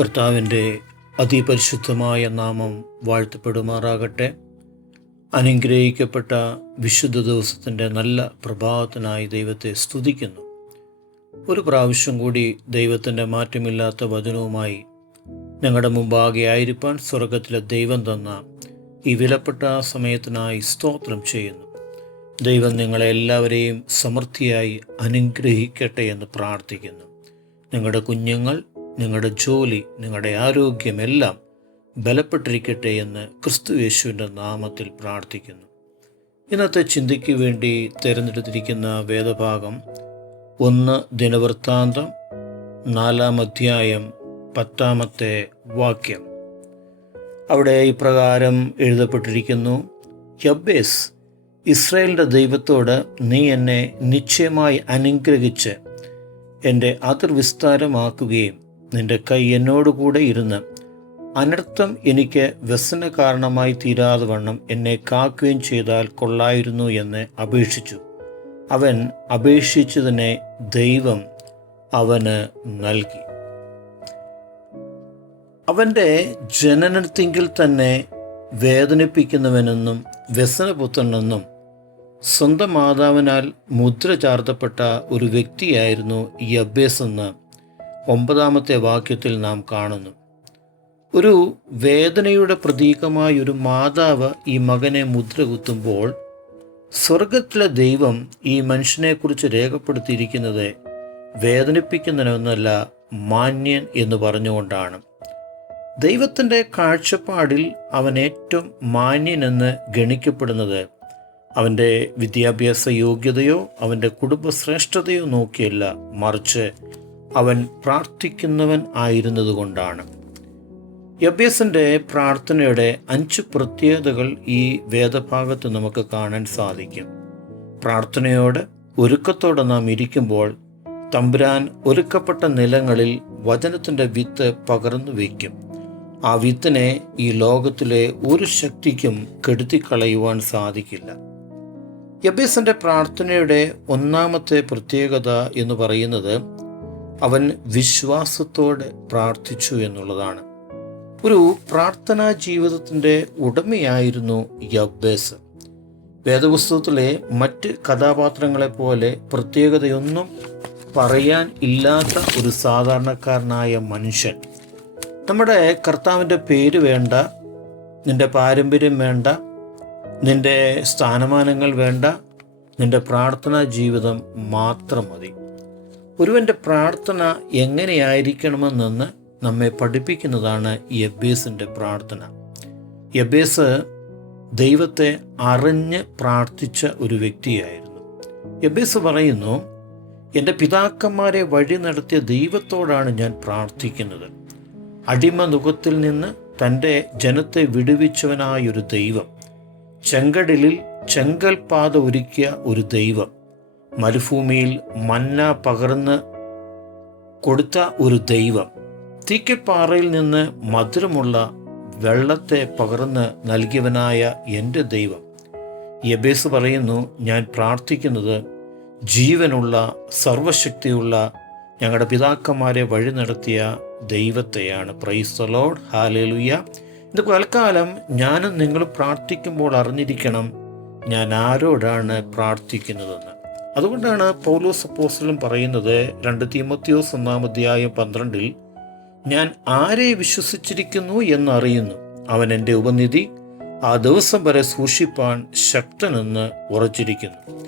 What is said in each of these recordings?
കർത്താവിന്റെ അതിപരിശുദ്ധമായ നാമം വാഴ്ത്തപ്പെടുമാറാകട്ടെ. അനുഗ്രഹിക്കപ്പെട്ട വിശുദ്ധ ദിവസത്തിന്റെ നല്ല പ്രഭാതത്തിനായി ദൈവത്തെ സ്തുതിക്കുന്നു. ഒരു പ്രാവശ്യം കൂടി ദൈവത്തിന്റെ മാറ്റമില്ലാത്ത വചനവുമായി ഞങ്ങളുടെ മുമ്പാകെ ആയിരിക്കാൻ സ്വർഗത്തിലെ ദൈവം തന്ന ഈ വിലപ്പെട്ട സമയത്തിനായി സ്തോത്രം ചെയ്യുന്നു. ദൈവം നിങ്ങളെ എല്ലാവരെയും സമൃദ്ധിയായി അനുഗ്രഹിക്കട്ടെ എന്ന് പ്രാർത്ഥിക്കുന്നു. നിങ്ങളുടെ കുഞ്ഞുങ്ങൾ നിങ്ങളുടെ ജോലി നിങ്ങളുടെ ആരോഗ്യമെല്ലാം ബലപ്പെട്ടിരിക്കട്ടെ എന്ന് ക്രിസ്തു യേശുവിന്റെ നാമത്തിൽ പ്രാർത്ഥിക്കുന്നു. ഇന്നത്തെ ചിന്തയ്ക്ക് വേണ്ടി തിരഞ്ഞെടുത്തിരിക്കുന്ന വേദഭാഗം ഒന്ന് ദിനവൃത്താന്തം നാലാം അധ്യായം പത്താമത്തെ വാക്യം. അവിടെ ഇപ്രകാരം എഴുതപ്പെട്ടിരിക്കുന്നു യബ്ബേസ് ഇസ്രായേലിന്റെ ദൈവത്തോട് നീ എന്നെ നിശ്ചയമായി അനുഗ്രഹിച്ച് എന്റെ അതിർവിസ്താരമാക്കുകയും നിന്റെ കൈ എന്നോടുകൂടെ ഇരുന്ന്. അനർത്ഥം എനിക്ക് വ്യസന കാരണമായി തീരാതെ വണ്ണം എന്നെ കാക്കുകയും ചെയ്താൽ കൊള്ളായിരുന്നു എന്ന് അപേക്ഷിച്ചു. അവൻ അപേക്ഷിച്ചതിനെ ദൈവം അവന് നൽകി. അവന്റെ ജനനത്തിങ്കിൽ തന്നെ വേദനിപ്പിക്കുന്നവനെന്നും വ്യസനപുത്രനെന്നും സ്വന്തം മാതാവിനാൽ മുദ്ര ചാർത്തപ്പെട്ട ഒരു വ്യക്തിയായിരുന്നു ഈ അഭ്യസെന്ന് ഒമ്പതാമത്തെ വാക്യത്തിൽ നാം കാണുന്നു. ഒരു വേദനയുടെ പ്രതീകമായ ഒരു മാതാവ് ഈ മകനെ മുദ്രകുത്തുമ്പോൾ സ്വർഗത്തിലെ ദൈവം ഈ മനുഷ്യനെക്കുറിച്ച് രേഖപ്പെടുത്തിയിരിക്കുന്നത് വേദനിപ്പിക്കുന്നതിനൊന്നല്ല മാന്യൻ എന്ന് പറഞ്ഞുകൊണ്ടാണ്. ദൈവത്തിന്റെ കാഴ്ചപ്പാടിൽ അവൻ ഏറ്റവും മാന്യനെന്ന് ഗണിക്കപ്പെടുന്നത് അവന്റെ വിദ്യാഭ്യാസ യോഗ്യതയോ അവന്റെ കുടുംബശ്രേഷ്ഠതയോ നോക്കിയല്ല മറിച്ച് അവൻ പ്രാർത്ഥിക്കുന്നവൻ ആയിരുന്നതുകൊണ്ടാണ്. യബ്യസിന്റെ പ്രാർത്ഥനയുടെ അഞ്ച് പ്രത്യേകതകൾ ഈ വേദഭാഗത്ത് നമുക്ക് കാണാൻ സാധിക്കും. പ്രാർത്ഥനയോട് ഒരുക്കത്തോടെ നാം ഇരിക്കുമ്പോൾ തമ്പുരാൻ ഒരുക്കപ്പെട്ട നിലങ്ങളിൽ വചനത്തിന്റെ വിത്ത് പകർന്നു വയ്ക്കും. ആ വിത്തിനെ ഈ ലോകത്തിലെ ഒരു ശക്തിക്കും കെടുത്തിക്കളയുവാൻ സാധിക്കില്ല. യബ്യസിന്റെ പ്രാർത്ഥനയുടെ ഒന്നാമത്തെ പ്രത്യേകത എന്ന് പറയുന്നത് അവൻ വിശ്വാസത്തോടെ പ്രാർത്ഥിച്ചു എന്നുള്ളതാണ്. ഒരു പ്രാർത്ഥനാ ജീവിതത്തിന്റെ ഉടമയായിരുന്നു യബ്ബേസ്. വേദപുസ്തകത്തിലെ മറ്റ് കഥാപാത്രങ്ങളെ പോലെ പ്രത്യേകതയൊന്നും പറയാൻ ഇല്ലാത്ത ഒരു സാധാരണക്കാരനായ മനുഷ്യൻ. നമ്മുടെ കർത്താവിന്റെ പേര് വേണ്ട നിന്റെ പാരമ്പര്യം വേണ്ട നിന്റെ സ്ഥാനമാനങ്ങൾ വേണ്ട നിന്റെ പ്രാർത്ഥനാ ജീവിതം മാത്രം മതി. ഒരുവന്റെ പ്രാർത്ഥന എങ്ങനെയായിരിക്കണമെന്നെന്ന് നമ്മെ പഠിപ്പിക്കുന്നതാണ് യബേസിന്റെ പ്രാർത്ഥന. യബേസ് ദൈവത്തെ അറിഞ്ഞ് പ്രാർത്ഥിച്ച ഒരു വ്യക്തിയായിരുന്നു. യബേസ് പറയുന്നു എന്റെ പിതാക്കന്മാരെ വഴി നടത്തിയ ദൈവത്തോടാണ് ഞാൻ പ്രാർത്ഥിക്കുന്നത്. അടിമ മുഖത്തിൽ നിന്ന് തന്റെ ജനത്തെ വിടുവിച്ചവനായൊരു ദൈവം. ചെങ്കടലിൽ ചെങ്കൽപാത ഒരുക്കിയ ഒരു ദൈവം. മരുഭൂമിയിൽ മന്ന പകർന്ന് കൊടുത്ത ഒരു ദൈവം തീക്കപ്പാറയിൽ നിന്ന് മധുരമുള്ള വെള്ളത്തെ പകർന്ന് നൽകിയവനായ എന്റെ ദൈവം. യബേസ് പറയുന്നു ഞാൻ പ്രാർത്ഥിക്കുന്നത് ജീവനുള്ള സർവശക്തിയുള്ള ഞങ്ങളുടെ പിതാക്കന്മാരെ വഴി നടത്തിയ ദൈവത്തെയാണ്. പ്രൈസ് ലോഡ് ഹാലേലുയ്യ ഇത് കൽക്കാലം ഞാനും നിങ്ങൾ പ്രാർത്ഥിക്കുമ്പോൾ അറിഞ്ഞിരിക്കണം ഞാൻ ആരോടാണ് പ്രാർത്ഥിക്കുന്നതെന്ന്. അതുകൊണ്ടാണ് പൗലോസ് അപ്പോസ്റ്റലും പറയുന്നത് രണ്ട് തീമത്യോസ് ഒന്നാം അധ്യായം പന്ത്രണ്ടിൽ ഞാൻ ആരെ വിശ്വസിച്ചിരിക്കുന്നു എന്നറിയുന്നു അവൻ എന്റെ ഉപനിധി ആ ദിവസം വരെ സൂക്ഷിപ്പാൻ ശക്തനെന്ന് ഉറച്ചിരിക്കുന്നു.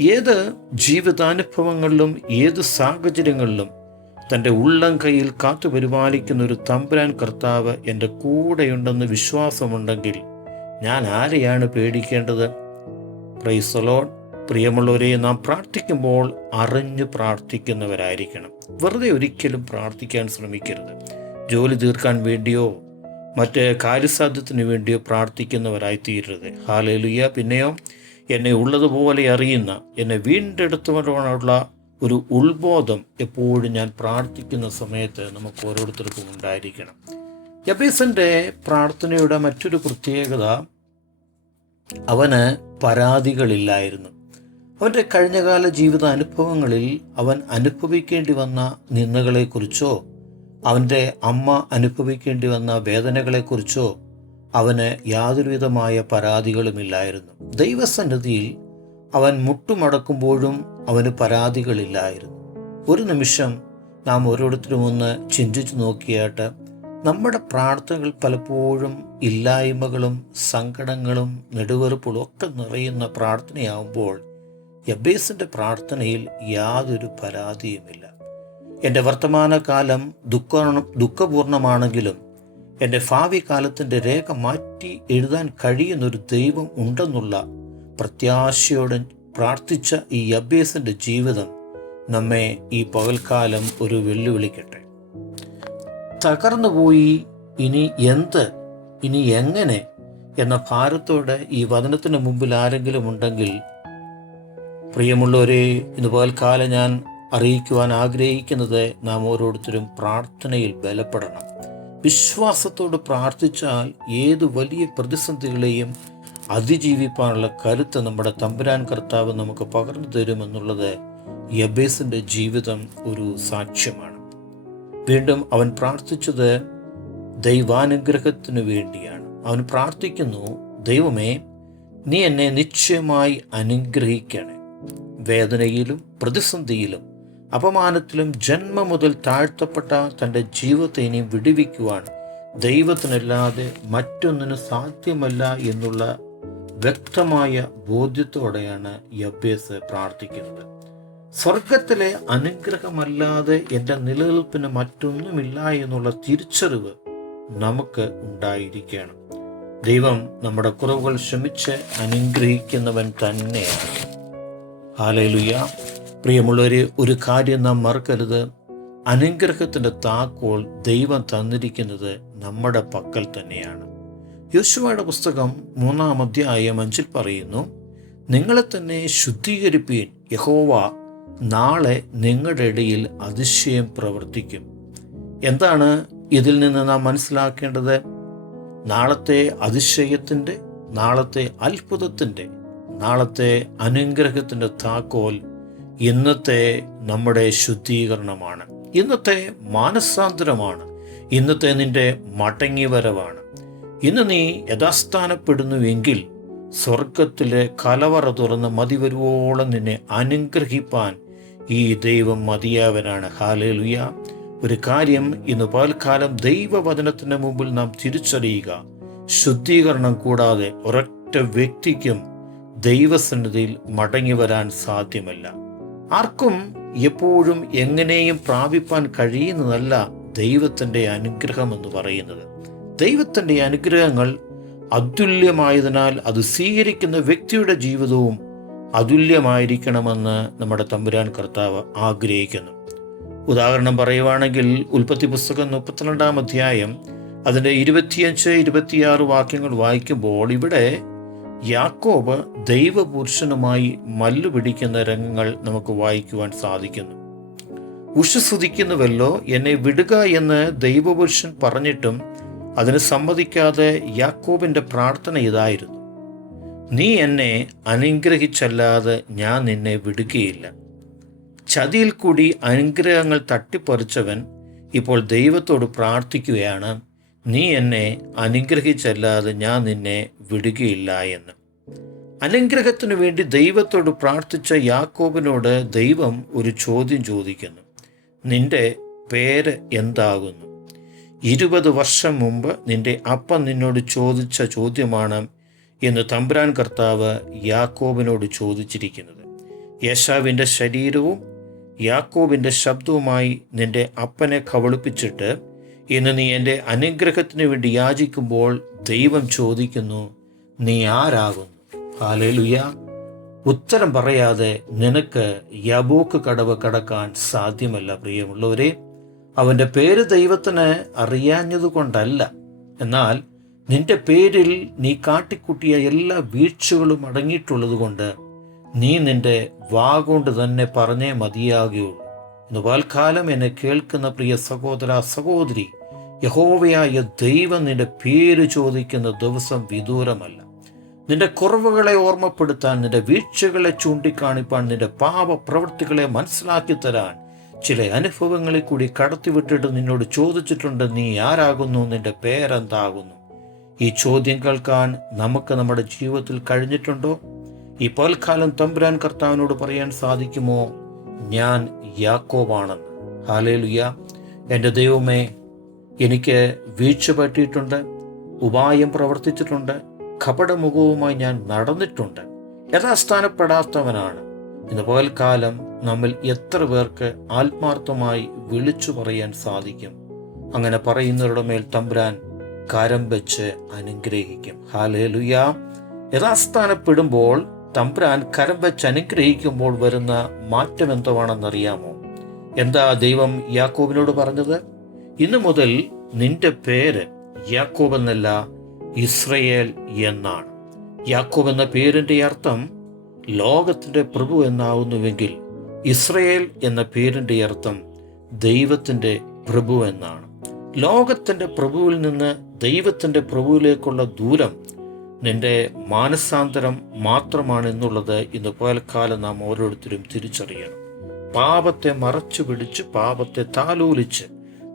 ഏത് ജീവിതാനുഭവങ്ങളിലും ഏത് സാഹചര്യങ്ങളിലും തന്റെ ഉള്ളം കയ്യിൽ കാത്തു പരിപാലിക്കുന്ന ഒരു തമ്പുരാൻ കർത്താവ് എന്റെ കൂടെയുണ്ടെന്ന് വിശ്വാസമുണ്ടെങ്കിൽ ഞാൻ ആരെയാണ് പേടിക്കേണ്ടത്? പ്രൈസലോൺ പ്രിയമുള്ളവരെ നാം പ്രാർത്ഥിക്കുമ്പോൾ അറിഞ്ഞു പ്രാർത്ഥിക്കുന്നവരായിരിക്കണം. വെറുതെ ഒരിക്കലും പ്രാർത്ഥിക്കാൻ ശ്രമിക്കരുത്. ജോലി തീർക്കാൻ വേണ്ടിയോ മറ്റ് കാര്യസാധ്യത്തിന് വേണ്ടിയോ പ്രാർത്ഥിക്കുന്നവരായി തീരരുത് ഹാലേലുയ്യ പിന്നെയോ എന്നെ ഉള്ളതുപോലെ അറിയുന്ന എന്നെ വീണ്ടെടുത്തവരോടുള്ള ഒരു ഉത്ബോധം എപ്പോഴും ഞാൻ പ്രാർത്ഥിക്കുന്ന സമയത്ത് നമുക്ക് ഓരോരുത്തർക്കും ഉണ്ടായിരിക്കണം. യബീസിന്റെ പ്രാർത്ഥനയുടെ മറ്റൊരു പ്രത്യേകത അവന് പരാതികളില്ലായിരുന്നു. അവന്റെ കഴിഞ്ഞകാല ജീവിത അനുഭവങ്ങളിൽ അവൻ അനുഭവിക്കേണ്ടി വന്ന നിന്ദകളെക്കുറിച്ചോ അവന്റെ അമ്മ അനുഭവിക്കേണ്ടി വന്ന വേദനകളെക്കുറിച്ചോ അവന് യാതൊരുവിധമായ പരാതികളുമില്ലായിരുന്നു. ദൈവസന്നിധിയിൽ അവൻ മുട്ടുമടക്കുമ്പോഴും അവന് പരാതികളില്ലായിരുന്നു. ഒരു നിമിഷം നാം ഓരോരുത്തരും ഒന്ന് ചിന്തിച്ചു നോക്കിയാട്ട് നമ്മുടെ പ്രാർത്ഥനകൾ പലപ്പോഴും ഇല്ലായ്മകളും സങ്കടങ്ങളും നെടുവെറുപ്പുകളും ഒക്കെ നിറയുന്ന പ്രാർത്ഥനയാവുമ്പോൾ യബേസിന്റെ പ്രാർത്ഥനയിൽ യാതൊരു പരാതിയുമില്ല. എന്റെ വർത്തമാനകാലം ദുഃഖ ദുഃഖപൂർണമാണെങ്കിലും എന്റെ ഭാവി കാലത്തിന്റെ രേഖ മാറ്റി എഴുതാൻ കഴിയുന്നൊരു ദൈവം ഉണ്ടെന്നുള്ള പ്രത്യാശയോടെ പ്രാർത്ഥിച്ച ഈ അഭ്യസിന്റെ ജീവിതം നമ്മെ ഈ പകൽക്കാലം ഒരു വെല്ലുവിളിക്കട്ടെ. തകർന്നുപോയി ഇനി എന്ത്? ഇനി എങ്ങനെ? എന്ന ഭാരത്തോടെ ഈ വചനത്തിന് മുമ്പിൽ ആരെങ്കിലും ഉണ്ടെങ്കിൽ പ്രിയമുള്ളവരെ ഇന്ന് പകൽക്കാലം ഞാൻ അറിയിക്കുവാൻ ആഗ്രഹിക്കുന്നത് നാം ഓരോരുത്തരും പ്രാർത്ഥനയിൽ ബലപ്പെടണം. വിശ്വാസത്തോട് പ്രാർത്ഥിച്ചാൽ ഏത് വലിയ പ്രതിസന്ധികളെയും അതിജീവിപ്പാനുള്ള കരുത്ത് നമ്മുടെ തമ്പുരാൻ കർത്താവ് നമുക്ക് പകർന്നു തരുമെന്നുള്ളത് യബേസിന്റെ ജീവിതം ഒരു സാക്ഷ്യമാണ്. വീണ്ടും അവൻ പ്രാർത്ഥിച്ചത് ദൈവാനുഗ്രഹത്തിനു വേണ്ടിയാണ്. അവൻ പ്രാർത്ഥിക്കുന്നു ദൈവമേ നീ എന്നെ നിശ്ചയമായി അനുഗ്രഹിക്കണേ വേദനയിലും പ്രതിസന്ധിയിലും അപമാനത്തിലും ജന്മം മുതൽ താഴ്ത്തപ്പെട്ട തന്റെ ജീവിതത്തെ ഇനി വിടുവിക്കുവാൻ ദൈവത്തിനല്ലാതെ മറ്റൊന്നിന് സാധ്യമല്ല എന്നുള്ള വ്യക്തമായ ബോധ്യത്തോടെയാണ് യബ്ബേസ് പ്രാർത്ഥിക്കുന്നത്. സ്വർഗത്തിലെ അനുഗ്രഹമല്ലാതെ എന്റെ നിലനിൽപ്പിന് മറ്റൊന്നുമില്ല എന്നുള്ള തിരിച്ചറിവ് നമുക്ക് ഉണ്ടായിരിക്കണം. ദൈവം നമ്മുടെ കുറവുകൾ ശ്രമിച്ച് അനുഗ്രഹിക്കുന്നവൻ തന്നെയാണ് ഹാലലുയ. പ്രിയമുള്ളവർ ഒരു കാര്യം നാം മറക്കരുത്. അനുഗ്രഹത്തിന്റെ താക്കോൽ ദൈവം തന്നിരിക്കുന്നത് നമ്മുടെ പക്കൽ തന്നെയാണ്. യോശുവയുടെ പുസ്തകം മൂന്നാം അധ്യായം അഞ്ചിൽ പറയുന്നു നിങ്ങളെ തന്നെ ശുദ്ധീകരിപ്പീൻ യഹോവ നാളെ നിങ്ങളുടെ ഇടയിൽ അതിശയം പ്രവർത്തിക്കും. എന്താണ് ഇതിൽ നിന്ന് നാം മനസ്സിലാക്കേണ്ടത്? നാളത്തെ അതിശയത്തിന്റെ നാളത്തെ അത്ഭുതത്തിന്റെ നാളത്തെ അനുഗ്രഹത്തിന്റെ താക്കോൽ ഇന്നത്തെ നമ്മുടെ ശുദ്ധീകരണമാണ്. ഇന്നത്തെ മാനസാന്തരമാണ്. ഇന്നത്തെ നിന്റെ മടങ്ങിവരവാണ്. ഇന്ന് നീ യഥാസ്ഥാനപ്പെടുന്നുവെങ്കിൽ സ്വർഗത്തിലെ കലവറ തുറന്ന് മതി വരുവോളം നിന്നെ അനുഗ്രഹിപ്പാൻ ഈ ദൈവം മതിയാവനാണ് ഹാലേലുയ ഒരു കാര്യം ഇന്ന് പൽക്കാലം ദൈവവചനത്തിന്റെ മുമ്പിൽ നാം തിരിച്ചറിയുക. ശുദ്ധീകരണം കൂടാതെ ഒരൊറ്റ വ്യക്തിക്കും ദൈവസന്നിധിയിൽ മടങ്ങി വരാൻ സാധ്യമല്ല. ആർക്കും എപ്പോഴും എങ്ങനെയും പ്രാപിപ്പാൻ കഴിയുന്നതല്ല ദൈവത്തിന്റെ അനുഗ്രഹം എന്ന് പറയുന്നത്. ദൈവത്തിന്റെ അനുഗ്രഹങ്ങൾ അതുല്യമായതിനാൽ അത് സ്വീകരിക്കുന്ന വ്യക്തിയുടെ ജീവിതവും അതുല്യമായിരിക്കണമെന്ന് നമ്മുടെ തമ്പുരാൻ കർത്താവ് ആഗ്രഹിക്കുന്നു. ഉദാഹരണം പറയുവാണെങ്കിൽ ഉൽപ്പത്തി പുസ്തകം മുപ്പത്തിരണ്ടാം അധ്യായം അതിന്റെ ഇരുപത്തിയഞ്ച് ഇരുപത്തിയാറ് വാക്യങ്ങൾ വായിക്കുമ്പോൾ ഇവിടെ യാക്കോബ് ദൈവപുരുഷനുമായി മല്ലു പിടിക്കുന്ന രംഗങ്ങൾ നമുക്ക് വായിക്കുവാൻ സാധിക്കുന്നു. ഉഷസ്തുതിക്കുന്നുവല്ലോ എന്നെ വിടുക എന്ന് ദൈവപുരുഷൻ പറഞ്ഞിട്ടും അതിന് സമ്മതിക്കാതെ യാക്കോബിന്റെ പ്രാർത്ഥന ഇതായിരുന്നു. നീ എന്നെ അനുഗ്രഹിച്ചല്ലാതെ ഞാൻ നിന്നെ വിടുകയില്ല. ചതിയിൽ കൂടി അനുഗ്രഹങ്ങൾ തട്ടിപ്പറിച്ചവൻ ഇപ്പോൾ ദൈവത്തോട് പ്രാർത്ഥിക്കുകയാണ്. നീ എന്നെ അനുഗ്രഹിച്ചല്ലാതെ ഞാൻ നിന്നെ വിടുകയില്ല എന്ന്. അനുഗ്രഹത്തിനു വേണ്ടി ദൈവത്തോട് പ്രാർത്ഥിച്ച യാക്കോബിനോട് ദൈവം ഒരു ചോദ്യം ചോദിക്കുന്നു. നിന്റെ പേര് എന്താകുന്നു? ഇരുപത് വർഷം മുമ്പ് നിന്റെ അപ്പ നിന്നോട് ചോദിച്ച ചോദ്യമാണ് എന്ന് തമ്പുരാൻ കർത്താവ് യാക്കോബിനോട് ചോദിച്ചിരിക്കുന്നത്. യേശാവിന്റെ ശരീരവും യാക്കോബിന്റെ ശബ്ദവുമായി നിന്റെ അപ്പനെ കവളിപ്പിച്ചിട്ട് ഇന്ന് നീ എന്റെ അനുഗ്രഹത്തിന് വേണ്ടി യാചിക്കുമ്പോൾ ദൈവം ചോദിക്കുന്നു നീ ആരാകുന്നു? ഹാലേലുയ ഉത്തരം പറയാതെ നിനക്ക് യബോക്ക് കടവ് കടക്കാൻ സാധ്യമല്ല പ്രിയമുള്ളവരെ. അവന്റെ പേര് ദൈവത്തിന് അറിയാഞ്ഞതുകൊണ്ടല്ല. എന്നാൽ നിന്റെ പേരിൽ നീ കാട്ടിക്കൂട്ടിയ എല്ലാ വീഴ്ചകളും അടങ്ങിയിട്ടുള്ളത് കൊണ്ട് നീ നിന്റെ വാ കൊണ്ട് തന്നെ പറഞ്ഞേ മതിയാകുകയുള്ളൂ ഇന്ന് എന്നെ കേൾക്കുന്ന പ്രിയ സഹോദര സഹോദരി യഹോവയായ ദൈവം നിന്റെ പേര് ചോദിക്കുന്ന ദിവസം വിദൂരമല്ല. നിന്റെ കുറവുകളെ ഓർമ്മപ്പെടുത്താൻ നിന്റെ വീഴ്ചകളെ ചൂണ്ടിക്കാണിപ്പാൻ നിന്റെ പാപ പ്രവൃത്തികളെ മനസ്സിലാക്കി തരാൻ ചില അനുഭവങ്ങളിൽ കൂടി കടത്തിവിട്ടിട്ട് നിന്നോട് ചോദിച്ചിട്ടുണ്ട് നീ ആരാകുന്നു? നിന്റെ പേരെന്താകുന്നു? ഈ ചോദ്യം കേൾക്കാൻ നമുക്ക് നമ്മുടെ ജീവിതത്തിൽ കഴിഞ്ഞിട്ടുണ്ടോ? ഈ പൽക്കാലം തമ്പുരാൻ കർത്താവിനോട് പറയാൻ സാധിക്കുമോ? ഞാൻ യാക്കോബാണെന്ന്. ഹാലേലുയ എന്റെ ദൈവമേ എനിക്ക് വീഴ്ച പറ്റിയിട്ടുണ്ട് ഉപായം പ്രവർത്തിച്ചിട്ടുണ്ട് കപടമുഖവുമായി ഞാൻ നടന്നിട്ടുണ്ട്. യഥാസ്ഥാനപ്പെടാത്തവനാണ്. ഇന്ന് പകൽക്കാലം നമ്മിൽ എത്ര പേർക്ക് ആത്മാർത്ഥമായി വിളിച്ചു പറയാൻ സാധിക്കും. അങ്ങനെ പറയുന്നവരുടെ മേൽ തമ്പുരാൻ കരം വെച്ച് അനുഗ്രഹിക്കും. ഹാലേലുയ യഥാസ്ഥാനപ്പെടുമ്പോൾ തമ്പുരാൻ കരം വെച്ച് വരുന്ന മാറ്റം എന്തുവാണെന്നറിയാമോ? എന്താ ദൈവം യാക്കോബിനോട് പറഞ്ഞത്? ഇന്നു മുതൽ നിന്റെ പേര് യാക്കോബ് എന്നല്ല ഇസ്രയേൽ എന്നാണ്. യാക്കോബ് എന്ന പേരിന്റെ അർത്ഥം ലോകത്തിന്റെ പ്രഭു എന്നാവുന്നുവെങ്കിൽ ഇസ്രയേൽ എന്ന പേരിന്റെ അർത്ഥം ദൈവത്തിന്റെ പ്രഭു എന്നാണ്. ലോകത്തിന്റെ പ്രഭുവിൽ നിന്ന് ദൈവത്തിന്റെ പ്രഭുവിലേക്കുള്ള ദൂരം നിന്റെ മാനസാന്തരം മാത്രമാണ് എന്നുള്ളത് ഇന്ന് പകൽക്കാലം നാം ഓരോരുത്തരും തിരിച്ചറിയണം. പാപത്തെ മറച്ചു പിടിച്ച് പാപത്തെ താലോലിച്ച്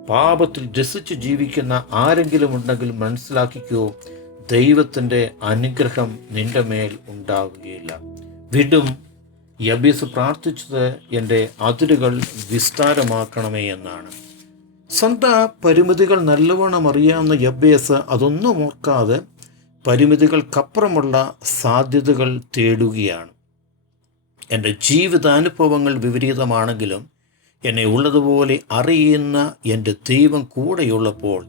പാപത്തിൽ രസിച്ച് ജീവിക്കുന്ന ആരെങ്കിലും ഉണ്ടെങ്കിൽ മനസ്സിലാക്കിക്കോ ദൈവത്തിന്റെ അനുഗ്രഹം നിന്റെ മേൽ ഉണ്ടാവുകയില്ല. വീണ്ടും യബീസ് പ്രാർത്ഥിച്ചത് എന്റെ അതിരുകൾ വിസ്താരമാക്കണമേ എന്നാണ്. സ്വന്തം പരിമിതികൾ നല്ലവണ്ണം അറിയാവുന്ന യബ്ബേസ് അതൊന്നും ഓർക്കാതെ പരിമിതികൾക്കപ്പുറമുള്ള സാധ്യതകൾ തേടുകയാണ്. എന്റെ ജീവിതാനുഭവങ്ങൾ വിപരീതമാണെങ്കിലും എന്നെ ഉള്ളതുപോലെ അറിയുന്ന എന്റെ ദൈവം കൂടെയുള്ളപ്പോൾ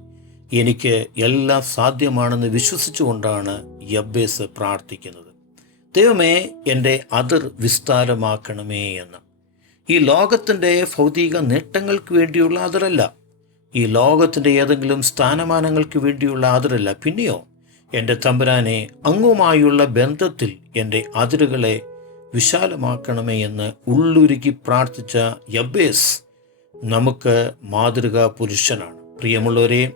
എനിക്ക് എല്ലാം സാധ്യമാണെന്ന് വിശ്വസിച്ചുകൊണ്ടാണ് യബ്ബേസ് പ്രാർത്ഥിക്കുന്നത്. ദൈവമേ എന്റെ അതിർ വിസ്താരമാക്കണമേ എന്ന്. ഈ ലോകത്തിന്റെ ഭൗതിക നേട്ടങ്ങൾക്ക് വേണ്ടിയുള്ള അതിരല്ല. ഈ ലോകത്തിന്റെ ഏതെങ്കിലും സ്ഥാനമാനങ്ങൾക്ക് വേണ്ടിയുള്ള അതിരല്ല. പിന്നെയോ എന്റെ തമ്പുരാനെ അങ്ങുമായുള്ള ബന്ധത്തിൽ എന്റെ അതിരുകളെ വിശാലമാക്കണമേ എന്ന് ഉള്ളുരുക്കി പ്രാർത്ഥിച്ച യബേസ് നമുക്ക് മാതൃകാ പുരുഷനാണ്. പ്രിയമുള്ളവരെ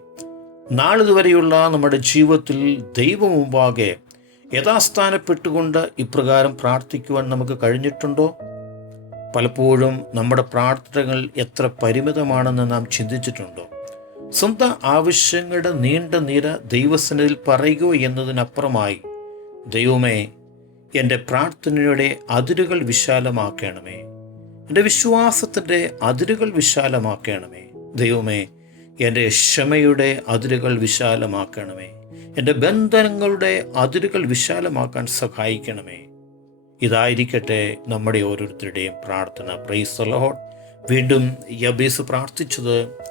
നാളിതുവരെയുള്ള നമ്മുടെ ജീവിതത്തിൽ ദൈവം മുമ്പാകെ യഥാസ്ഥാനപ്പെട്ടുകൊണ്ട് ഇപ്രകാരം പ്രാർത്ഥിക്കുവാൻ നമുക്ക് കഴിഞ്ഞിട്ടുണ്ടോ? പലപ്പോഴും നമ്മുടെ പ്രാർത്ഥനകൾ എത്ര പരിമിതമാണെന്ന് നാം ചിന്തിച്ചിട്ടുണ്ടോ? സ്വന്തം ആവശ്യങ്ങളുടെ നീണ്ട നിര ദൈവസന്നിധിയിൽ പറയുക എന്നതിനപ്പുറമായി ദൈവമേ എന്റെ പ്രാർത്ഥനയുടെ അതിരുകൾ വിശാലമാക്കണമേ. എന്റെ വിശ്വാസത്തിന്റെ അതിരുകൾ വിശാലമാക്കണമേ. ദൈവമേ എന്റെ ക്ഷമയുടെ അതിരുകൾ വിശാലമാക്കണമേ. എന്റെ ബന്ധനങ്ങളുടെ അതിരുകൾ വിശാലമാക്കാൻ സഹായിക്കണമേ. ഇതായിരിക്കട്ടെ നമ്മുടെ ഓരോരുത്തരുടെയും പ്രാർത്ഥന. പ്രൈസ് വീണ്ടും യബീസ് പ്രാർത്ഥിച്ചത്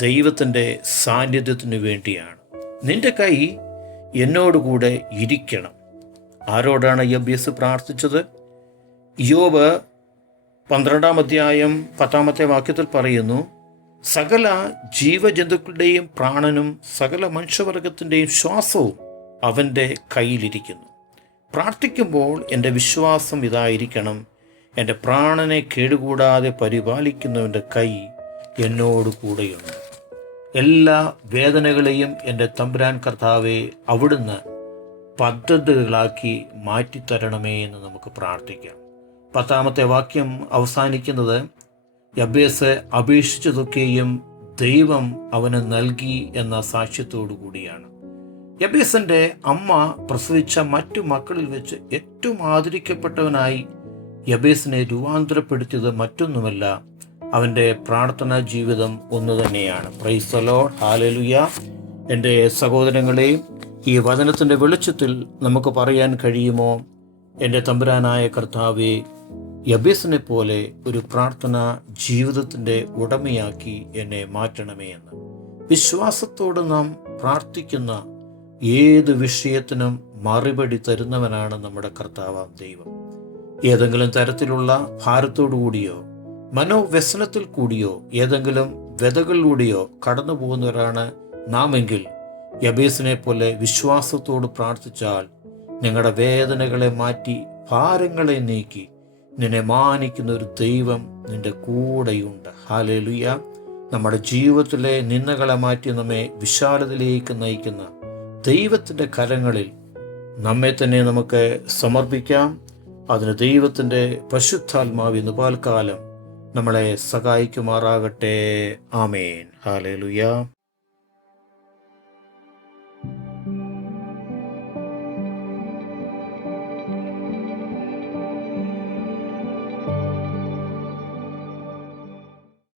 ദൈവത്തിന്റെ സാന്നിധ്യത്തിനു വേണ്ടിയാണ്. നിന്റെ കൈ എന്നോടുകൂടെ ഇരിക്കണം. ആരോടാണ് യബ്യസ് പ്രാർത്ഥിച്ചത്? യോബ് പന്ത്രണ്ടാം അധ്യായം പത്താമത്തെ വാക്യത്തിൽ പറയുന്നു സകല ജീവജന്തുക്കളുടെയും പ്രാണനും സകല മനുഷ്യവർഗത്തിന്റെയും ശ്വാസവും അവന്റെ കയ്യിലിരിക്കുന്നു. പ്രാർത്ഥിക്കുമ്പോൾ എന്റെ വിശ്വാസം ഇതായിരിക്കണം. എന്റെ പ്രാണനെ കേടുകൂടാതെ പരിപാലിക്കുന്നവന്റെ കൈ എന്നോട് കൂടെയുണ്ട്. എല്ലാ വേദനകളെയും എന്റെ തമ്പുരാൻ കർത്താവെ അവിടുന്ന് പദ്ധതികളാക്കി മാറ്റിത്തരണമേ എന്ന് നമുക്ക് പ്രാർത്ഥിക്കാം. പത്താമത്തെ വാക്യം അവസാനിക്കുന്നത് യബേസ് അപേക്ഷിച്ചതൊക്കെയും ദൈവം അവന് നൽകി എന്ന സാക്ഷ്യത്തോടു കൂടിയാണ്. യബേസിന്റെ അമ്മ പ്രസവിച്ച മറ്റു മക്കളിൽ വെച്ച് ഏറ്റവും ആദരിക്കപ്പെട്ടവനായി യബേസിനെ രൂപാന്തരപ്പെടുത്തിയത് മറ്റൊന്നുമല്ല അവന്റെ പ്രാർത്ഥനാ ജീവിതം ഒന്ന് തന്നെയാണ്. പ്രൈസലോ ഹാലലുയ എന്റെ സഹോദരങ്ങളെ ഈ വചനത്തിന്റെ വെളിച്ചത്തിൽ നമുക്ക് പറയാൻ കഴിയുമോ? എന്റെ തമ്പുരാനായ കർത്താവെ യബേസിനെ പോലെ ഒരു പ്രാർത്ഥന ജീവിതത്തിന്റെ ഉടമയാക്കി എന്നെ മാറ്റണമേ എന്ന്. വിശ്വാസത്തോട് നാം പ്രാർത്ഥിക്കുന്ന ഏത് വിഷയത്തിനും മറുപടി തരുന്നവനാണ് നമ്മുടെ കർത്താവാം ദൈവം. ഏതെങ്കിലും തരത്തിലുള്ള ഭാരത്തോടു കൂടിയോ മനോവ്യസനത്തിൽ കൂടിയോ ഏതെങ്കിലും വ്യതകളിലൂടെയോ കടന്നു പോകുന്നവരാണ് നാമെങ്കിൽ യബേസിനെ പോലെ വിശ്വാസത്തോട് പ്രാർത്ഥിച്ചാൽ നിങ്ങളുടെ വേദനകളെ മാറ്റി ഭാരങ്ങളെ നീക്കി നിന്നെ മാനിക്കുന്ന ഒരു ദൈവം നിന്റെ കൂടെയുണ്ട്. ഹാലേലുയ നമ്മുടെ ജീവിതത്തിലെ നിന്നകളെ മാറ്റി നമ്മെ വിശാലതയിലേക്ക് നയിക്കുന്ന ദൈവത്തിന്റെ കരങ്ങളിൽ നമ്മെ തന്നെ നമുക്ക് സമർപ്പിക്കാം. അതിന് ദൈവത്തിന്റെ പരിശുദ്ധാത്മാവ് ഇന്ന് പാൽക്കാലം നമ്മളെ സഹായിക്കുമാറാകട്ടെ. ആമേൻ. ഹാലേലുയ